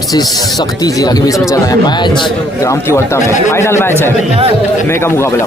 Versus शक्ति जिला के बीच में चल रहा है मैच ग्राम की वार्ता में। फाइनल मैच है मेगा मुकाबला।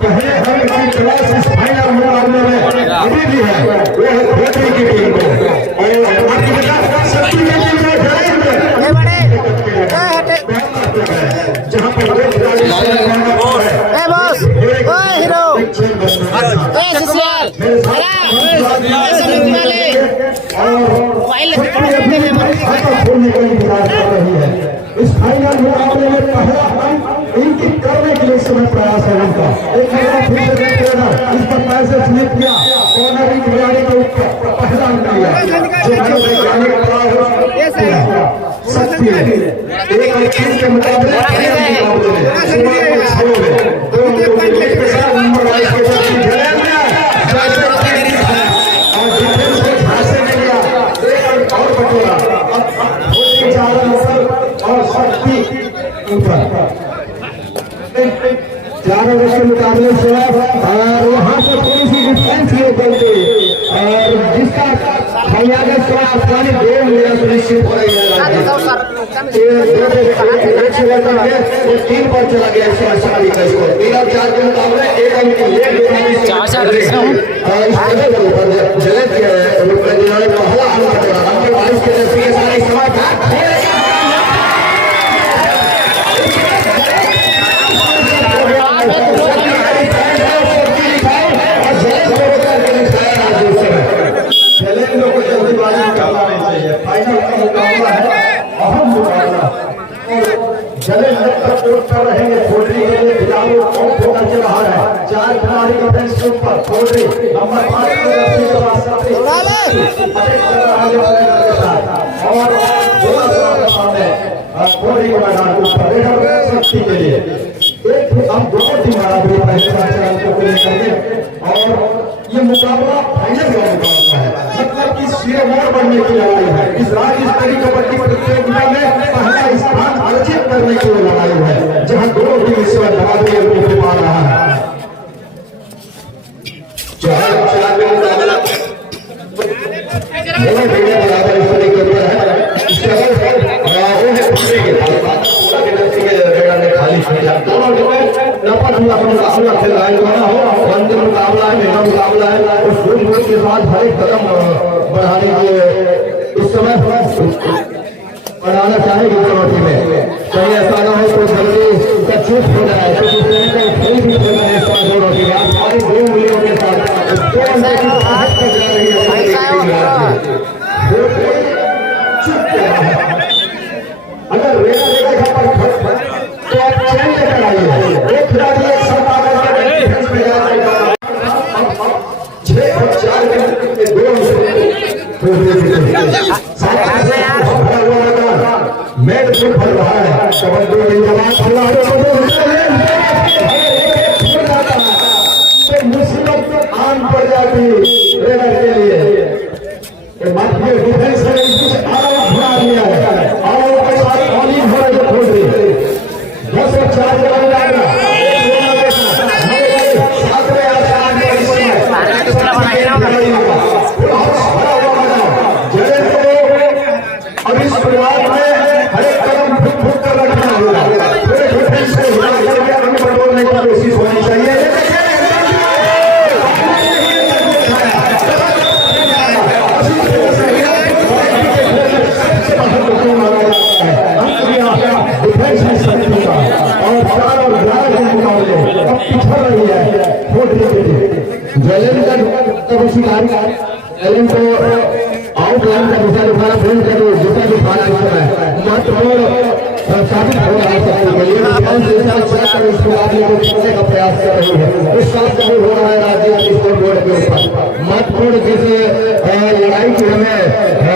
पहले हर की क्लास इस फाइनल मुकाबले में अभी भी है वो है खोटरी की टीम को और आपकी बता शक्ति की टीम में जहां पर दो खिलाड़ी ए बॉस ओए हीरो ए सुशील वाले फाइल खोलने का इंतजार कर रही है। इस फाइनल मुकाबले में पहला इनकी करने के लिए समय प्रयास है उनका। एक फिर से देखेगा इस पर पैसे स्लिप किया कॉर्नर की खिलाड़ी को पहला निकाला जो शक्ति एक और चीज के मुकाबले चारों के मुकाबले से और वहाँ पर थोड़ी सी डिफरेंस ये बोलते और जिसका भैया का आसमानी गोल मेरा सुनिश्चित हो रही है 3 पर चला गया 180 का स्कोर 3-4 के मुकाबले एक अंक पहला अंक 22 के दर्शी के सारे समाज कर रहेंगे खोटरी के लिए खिलाड़ी होकर के बाहर है 4 खिलाड़ी का बेंच के ऊपर खोटरी नंबर 5 के पास और खोटरी के मैदान पर शक्ति के लिए एक हम दोनों टीम बराबरी को लेकर और ये मुकाबला फाइनल का मुकाबला है मतलब कि सिरमौर बनने की लड़ाई है। इस राज्य स्तरीय कबड्डी प्रतियोगिता में पहला स्थान अर्जित करने की लड़ाई है जहां दोनों टीम इस बार बराबरी को पा रहा है। मुकाबला है उस सूझबूझ के साथ हर एक कदम बढ़ाने के इस समय बढ़ाना चाहेगी दोनों टीमें कहीं ऐसा ना हो तो जल्दी का चूक हो जाए खेल भी खेलना है दोनों टीमें आज सारी 2 उंगलियों के साथ अगर तो आप चैन लेकर आइए एक खिलाड़ी एक साथ भर रहा है तो मुसीबत आम पड़ जाती ट्रेनर के लिए मात्र डिफेंस ने कुछ आराम बना दिया है और उसके साथ पानी भर जो खोल रही 10 और 4 का जाएगा अब इस परिवार में हर एक कदम फुट कर रखना होगा बटोरने की कोशिश होनी चाहिए। और आउटलाइन का दिशा दिखाना फ्रेंड का दिशा भी बात कर रहा है महत्वपूर्ण साबित हो रहा है सबके लिए डिफेंस दिशा चेक इस मुकाबले को जीतने का प्रयास कर रही है। इस साल का हो रहा है राज्य स्कोर बोर्ड के ऊपर महत्वपूर्ण जिस लड़ाई की हमें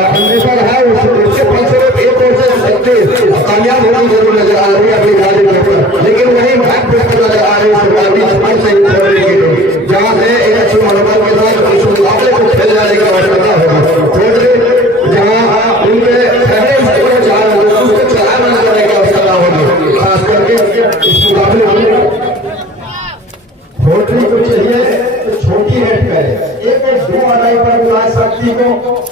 अन्वेषण है उसके पीछे एक और से सकते कामयाब होना जरूर नजर आ रही है अपनी गाड़ी के ऊपर, लेकिन वही भाग पुष्ट नजर आ रही है जहाँ से एक अच्छी मनोबल के साथ उस मुकाबले को खेल जाने की आवश्यकता होगी। जहाँ उनके पहले उसको चलाना करने की आवश्यकता होगी, खास करके इस मुकाबले में रोटरी को चाहिए तो छोटी हेड करे एक और दो अड़ाई पर बुला शक्ति को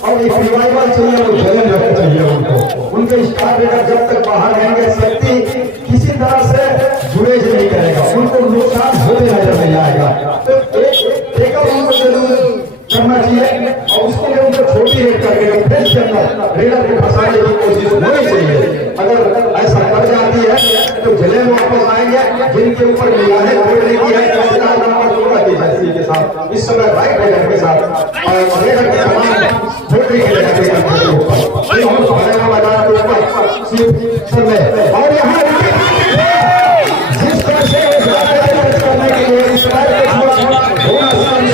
और एक रिवाइवल चाहिए वो जलन रखना चाहिए उनको। उनके स्टार रेडर जब तक बाहर रहेंगे शक्ति किसी तरह से जुड़े से नहीं करेगा, उनको नुकसान होते नजर नहीं आएगा। तो एक उनको जरूर करना चाहिए और उसके लिए उनको छोटी हेड करके फ्रेश के अंदर रेडर को फंसाने की कोशिश होनी चाहिए। अगर ऐसा कर जाती है तो जले वापस आएंगे जिनके ऊपर निगाहें छोड़ने की है के साथ इस समय राइट हेडर के साथ और रेडर के तमाम छोटी हेडर के ऊपर मैदान के ऊपर में और यहाँ जिस तरह से करने के लिए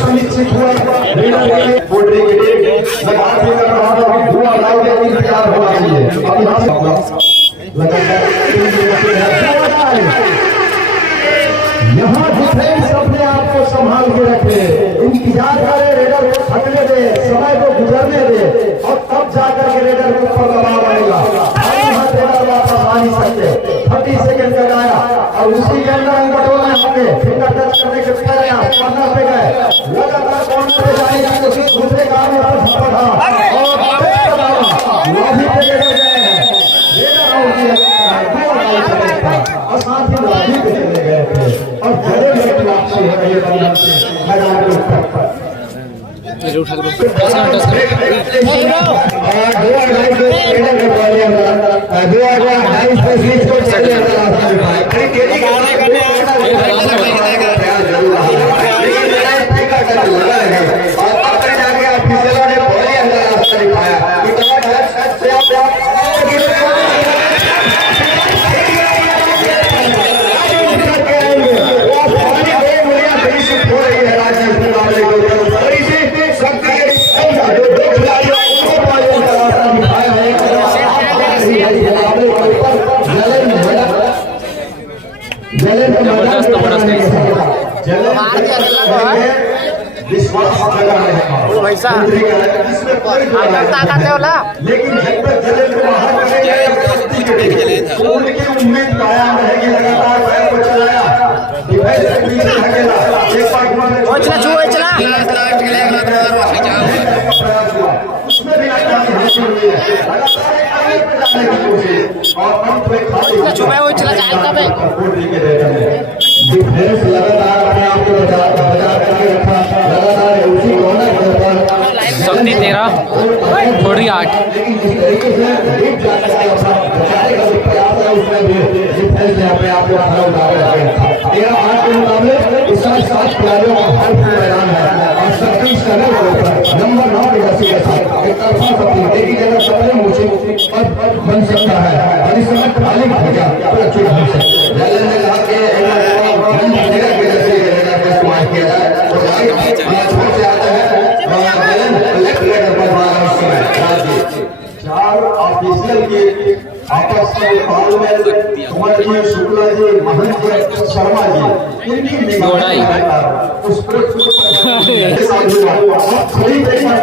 सुनिश्चित हुआ पोल्ट्री के लिए लगातार कर रहा था धुआं लाओ के इंतजार होना चाहिए। यहाँ डिफेंस अपने आप को संभाल के रखे, इंतजार करे रेडर को थकने दे, समय को गुजरने दे और तब जाकर के रेडर के ऊपर दबाव आएगा। रेडर वापस आ नहीं सकते 30 सेकंड का आया और उसी के अंदर अंगठों में हमने फिंगर टच करने के पहले कॉर्नर पे गए, लगातार कॉर्नर पे जाएगा तो दूसरे काम में पड़ा और साथ ही लाठी पे चले गए थे और बड़े बड़े वापसी हो रही है मैदान के ऊपर लेकिन जब तक जलन को बाहर करेंगे तो उनकी उम्मीद कायम रहेगी। लगातार पैर को चलाया डिफेंस के पीछे धकेला एक बार उसमें भी डिफेंस लगातार अपने आप को बचा करके रखा, लगातार उसी कोने शक्ति 13 थोड़ी 8 लेकिन जिस तरीके से डीप जाकर के अपना बचाने का जो प्रयास है उसमें भी डिफेंस ने अपने आप को खड़ा उतार रखा। 13-8 के मुकाबले इस साल 7 खिलाड़ियों का भरपूर मैदान है और शक्ति समय के ऊपर नंबर 9 की रस्सी के साथ एक तरफा शक्ति एक ही जगह सबसे मुझे पद बन सकता है और इस समय खाली हो गया अच्छी ढंग से जलन ने कहा कि इस्तेमाल किया जाए तो छोड़ से आता है चार ऑफिशियल की आपस में कुमार जी, शुक्ला जी, महंत जी, शर्मा जी इनकी निगाह उस पर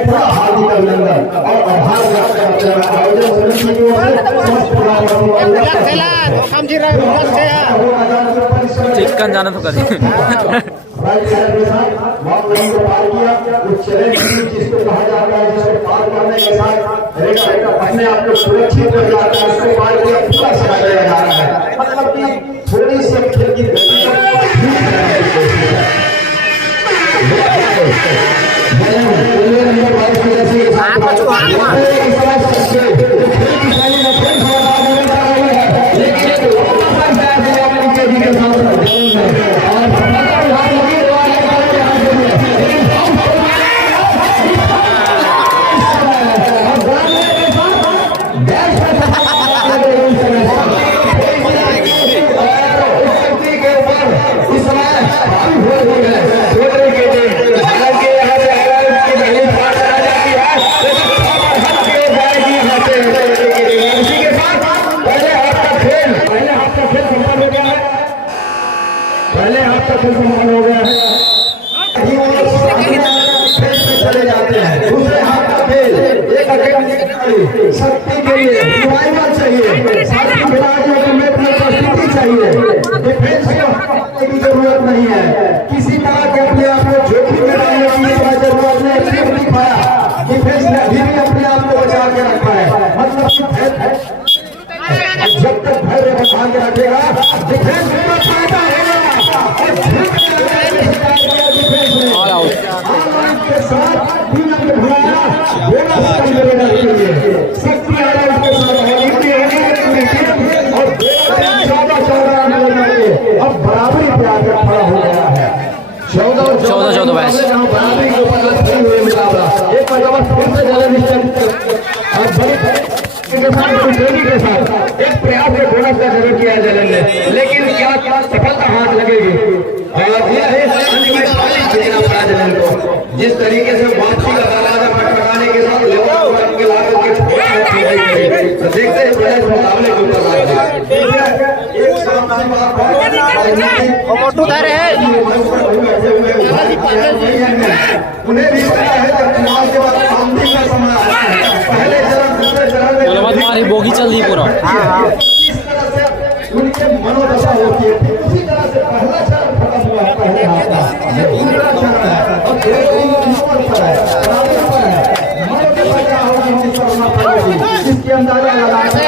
पूरा हार्दिक अभिनंदन और आभार चिकन जाना तो कर राइट साइड के साथ वॉक लाइन को पार किया उस चैलेंज जिसको कहा जाता है जिसको पार करने के साथ रेडर अपने आप को सुरक्षित कर जाता है उसको पार किया पूरा समय दिया जा रहा है। मतलब कि थोड़ी सी खेल की गति का समान हो गया है। चले जाते हैं दूसरे हाथ का खेल, एक अकेले शक्ति के लिए रिवाइवल चाहिए, साथ ही खिलाड़ियों को मैच में उपस्थिति चाहिए, डिफेंस की जरूरत नहीं है, किसी तरह के अपने आप को जोखिम में डालने की जरूरत नहीं। दिखाया डिफेंस ने अभी भी अपने आप को बचा के रखा है, मतलब जब तक भय बचा के रखेगा डिफेंस में फायदा के साथ शक्ति अब बराबरी पे आकर खड़ा हो गया है। 14-14 मैच। एक के साथ एक प्रयास में बोनस का जरूर किया जलन ने, लेकिन क्या सफलता हाथ लगेगी? और यह है जलन को जिस तरीके से वापसी का दरवाजा खटखटाने के साथ तो देखते हैं बड़े मुकाबले के ऊपर उन्हें भी पता है जब चुनाव के बाद शांति का समय आता है, पहले चरण दूसरे चरण में हमारी बोगी चल रही पूरा। इस तरह से उनके मनोदशा होती है, उसी तरह से पहला चरण खत्म हुआ, पहले हाथ का ये दूसरा चरण है और इसके अंदाजा लगाकर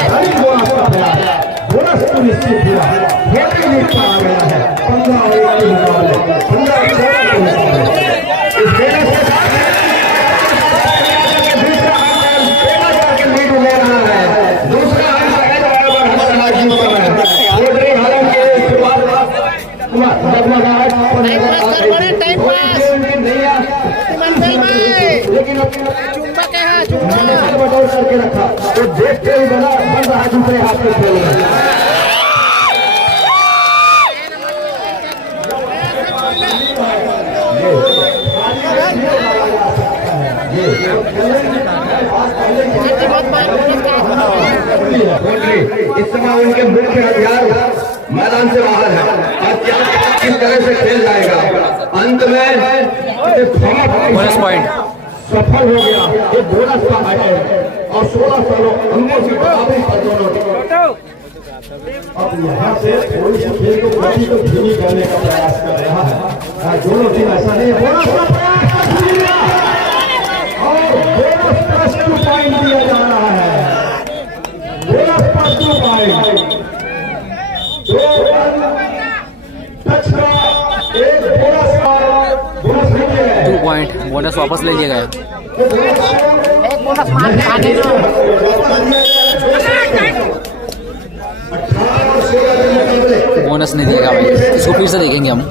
बोनस तो निश्चित हुआ, वोटिंग लिस्ट आ गया है 15 और 1 के मुकाबले 15 इस बोनस के साथ लीड ले रहा है। दूसरा बटोर करके रखा तो देखते ही बन रहा है दूसरे हाथ में खेल रहा इस समय उनके मुख्य हथियार मैदान से बाहर है और क्या किस तरह से खेल जाएगा, अंत में बोनस पॉइंट सफल हो गया। ये बोनस का है और 16 सालों अंकों से बराबरी पर दोनों। अब यहाँ से थोड़ी सी खेल को गति को धीमी करने का प्रयास कर रहा है, दोनों टीम ऐसा नहीं है। बोनस का प्रयास और बोनस प्लस 2 पॉइंट दिया जा रहा है, बोनस प्लस 2 पॉइंट, 2 टच का एक बोनस नहीं दिया है, 2 पॉइंट बोनस वापस ले लिया गया। बोनस नहीं देगा भाई, इसको फिर से देखेंगे हम।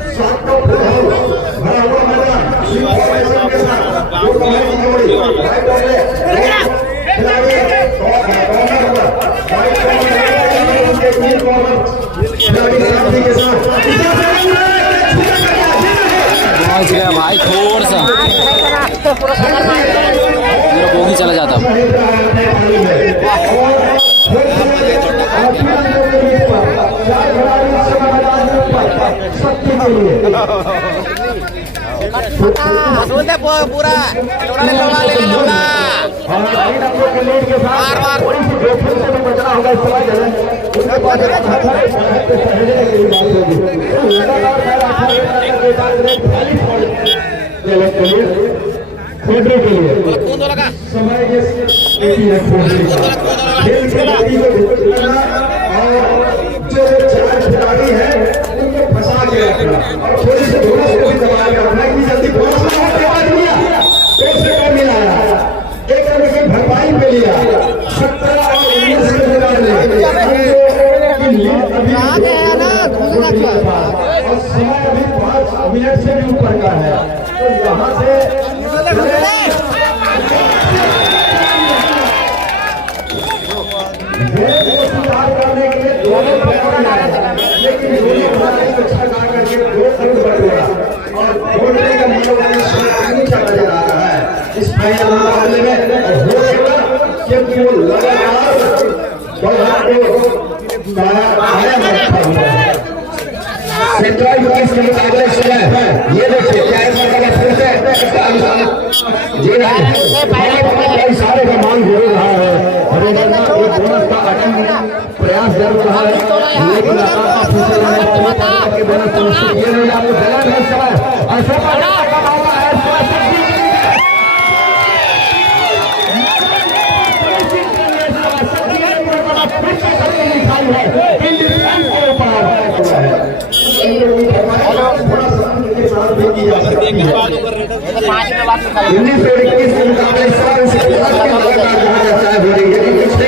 भाई थोड़ा सा पूरा बोगी चला जाता। पूरा खोदने के लिए समय जो 4 खिलाड़ी हैं उनको फंसा के रखना और थोड़ी सी बोनस को भी दबा के रखना कि जल्दी बोनस मिला एक रन की भरपाई पे लिया 17 और 19 के मुकाबले और समय अभी 5 मिनट से भी ऊपर का है, तो यहाँ से करने के लिए दोनों लेकिन अच्छा काम करके 2 रन बटोरा और घोड़े का मनोबल नजर आ रहा है इस फाइनल मुकाबले में। हो सकेगा क्योंकि वो लगातार सेंट्रल यूकेश के मुकाबले से ये देखिए क्या इस मरतबा फिर से जी कई सारे का मांग हो रहा है और एक बोनस का अटैम्प्ट प्रयास जरूर रहा है लेकिन लगातार फिसल रहे के बोनस तो ये नहीं आपको गलत है समय और सुपर का मामला है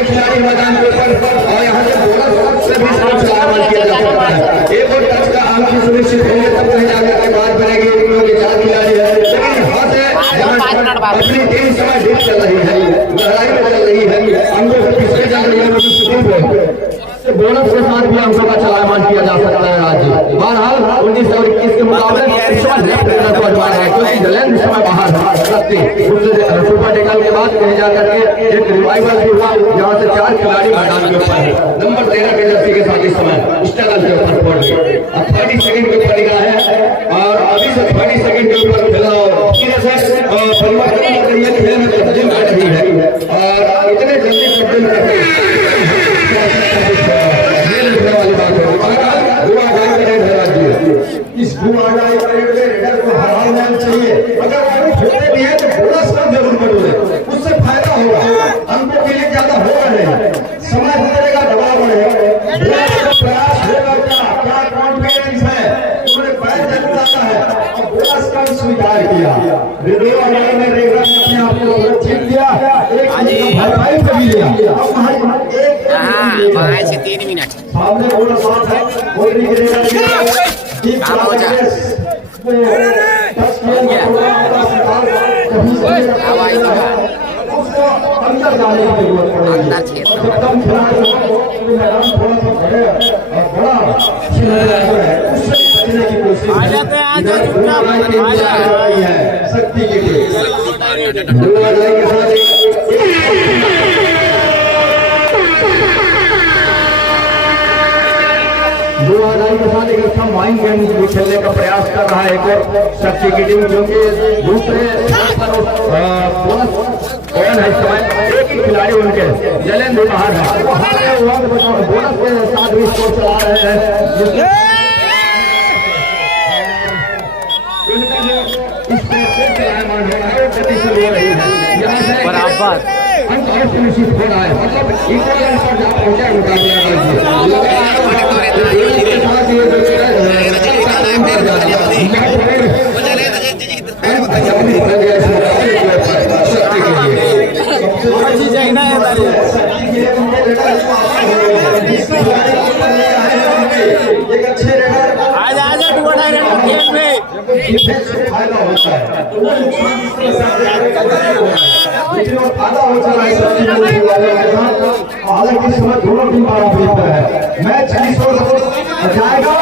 खिलाड़ी मैदान के ऊपर और यहाँ से बोनस से भी चलावल किया जा सकता है एक और टच का अंक सुनिश्चित होंगे तब कहीं जाकर के बात बनेगी इन लोगों के चार खिलाड़ी है लेकिन यहाँ से अपनी टीम समय जीत चल रही है लड़ाई में चल रही है अंकों से पिछले जा रही है बोनस के साथ भी अंकों का चलायमान किया जा सकता है आज बहरहाल 19 और 21 के मुकाबले क्योंकि जलेंद्र इस समय बाहर सुपर टेकल के बाद कहीं जाकर के एक रिवाइवल भी हुआ जहां से 4 खिलाड़ी मैदान के ऊपर है नंबर 13 के जर्सी के साथ इस समय स्ट्रगल के ऊपर पड़ गए 30 सेकंड के ऊपर निकला है और अभी से 30 सेकंड के ऊपर खेला और परिवर्तन कर रही है खेल में तब्दील कर रही है और इतने जल्दी तब्दील कर रही है वाली बात है इस गुआडाई परेड में रेडर को हराना चाहिए अगर वो खेलते भी है तो बोनस कम जरूर बढ़े उससे फायदा होगा अंकों के लिए ज्यादा होगा नहीं समय बदलेगा दबाव बढ़ेगा प्रयास होगा क्या कॉन्फिडेंस है उन्होंने बैठ जाता है और बोनस कम स्वीकार किया रेडियो वाले ने रेडर ने अपने आप को जीत लिया एक भरपाई कर लिया अब वहां से 3 मिनट सामने बोनस साथ है बोलने के लिए काम हो जा अंदर जाने की जरूरत पड़ेगी कम खिलाड़ी शक्ति के लिए के साथ एक अच्छा माइंड गेम भी खेलने का प्रयास कर रहा है एक और शक्ति की टीम जो कि दूसरे कौन है इस समय एक ही खिलाड़ी उनके जलेंद्र बाहर है बोनस के साथ भी स्कोर चला रहे हैं बराबर अंक और सुनिश्चित हो रहा है मतलब इक्वल अंक पर जा पहुंचा मुकाबला एक अच्छे फायदा होता है फायदा होता है हालांकि समय दोनों टीम बराबरी पर है मैच जाएगा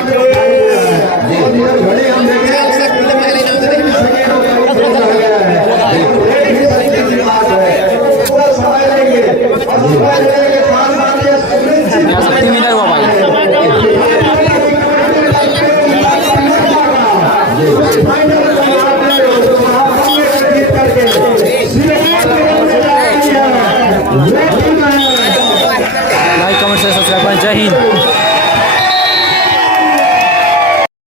Thank you. जय हिंद।